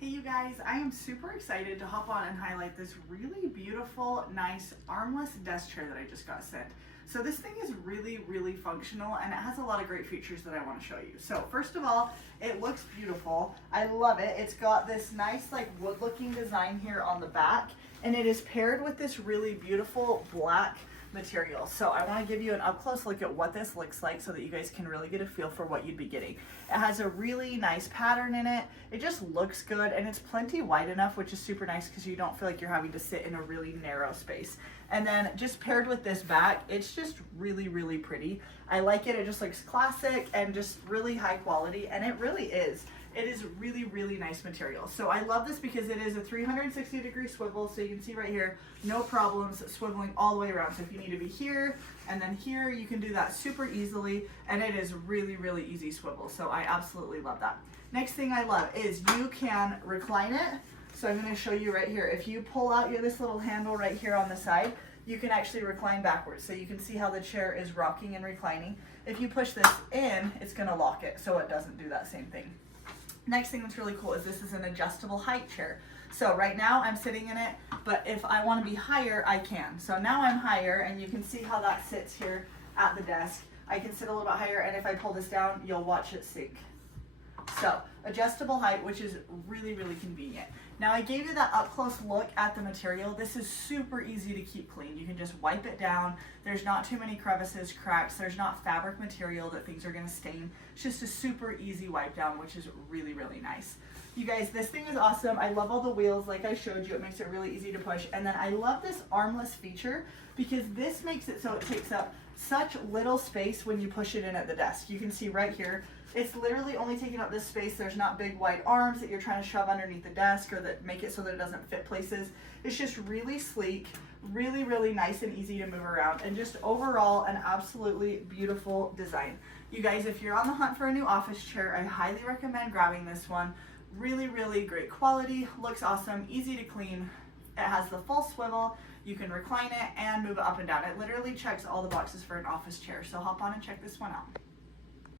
Hey you guys, I am super excited to hop on and highlight this really beautiful, nice armless desk chair that I just got sent. So this thing is really functional and it has a lot of great features that I want to show you. So first of all, it looks beautiful. I love it. It's got this nice like wood looking design here on the back, and it is paired with this really beautiful black material. So I want to give you an up close look at what this looks like so that you guys can really get a feel for what you'd be getting. It has a really nice pattern in it. It just looks good and it's plenty wide enough, which is super nice because you don't feel like you're having to sit in a really narrow space. And then just paired with this back, it's just really pretty. I like it. It just looks classic and just really high quality, and it really is. It is really nice material. So I love this because it is a 360-degree swivel. So you can see right here, no problems swiveling all the way around. So if you need to be here and then here, you can do that super easily. And it is really easy swivel. So I absolutely love that. Next thing I love is you can recline it. So I'm going to show you right here. If you pull out this little handle right here on the side, you can actually recline backwards. So you can see how the chair is rocking and reclining. If you push this in, it's going to lock it so it doesn't do that same thing. Next thing that's really cool is this is an adjustable height chair. So right now I'm sitting in it, but if I want to be higher, I can. So now I'm higher, and you can see how that sits here at the desk. I can sit a little bit higher, and if I pull this down, you'll watch it sink. So adjustable height, which is really convenient. Now I gave you that up close look at the material. This is super easy to keep clean. You can just wipe it down. There's not too many crevices, cracks. There's not fabric material that things are gonna stain. It's just a super easy wipe down, which is really nice. You guys, this thing is awesome. I love all the wheels like I showed you. It makes it really easy to push. And then I love this armless feature because this makes it so it takes up such little space when you push it in at the desk. You can see right here, it's literally only taking up this space. There's not big wide arms that you're trying to shove underneath the desk or that make it so that it doesn't fit places. It's just really sleek, really nice and easy to move around, and just overall an absolutely beautiful design. You guys, if you're on the hunt for a new office chair, I highly recommend grabbing this one. Really great quality, looks awesome, easy to clean. It has the full swivel. You can recline it and move it up and down. It literally checks all the boxes for an office chair. So hop on and check this one out.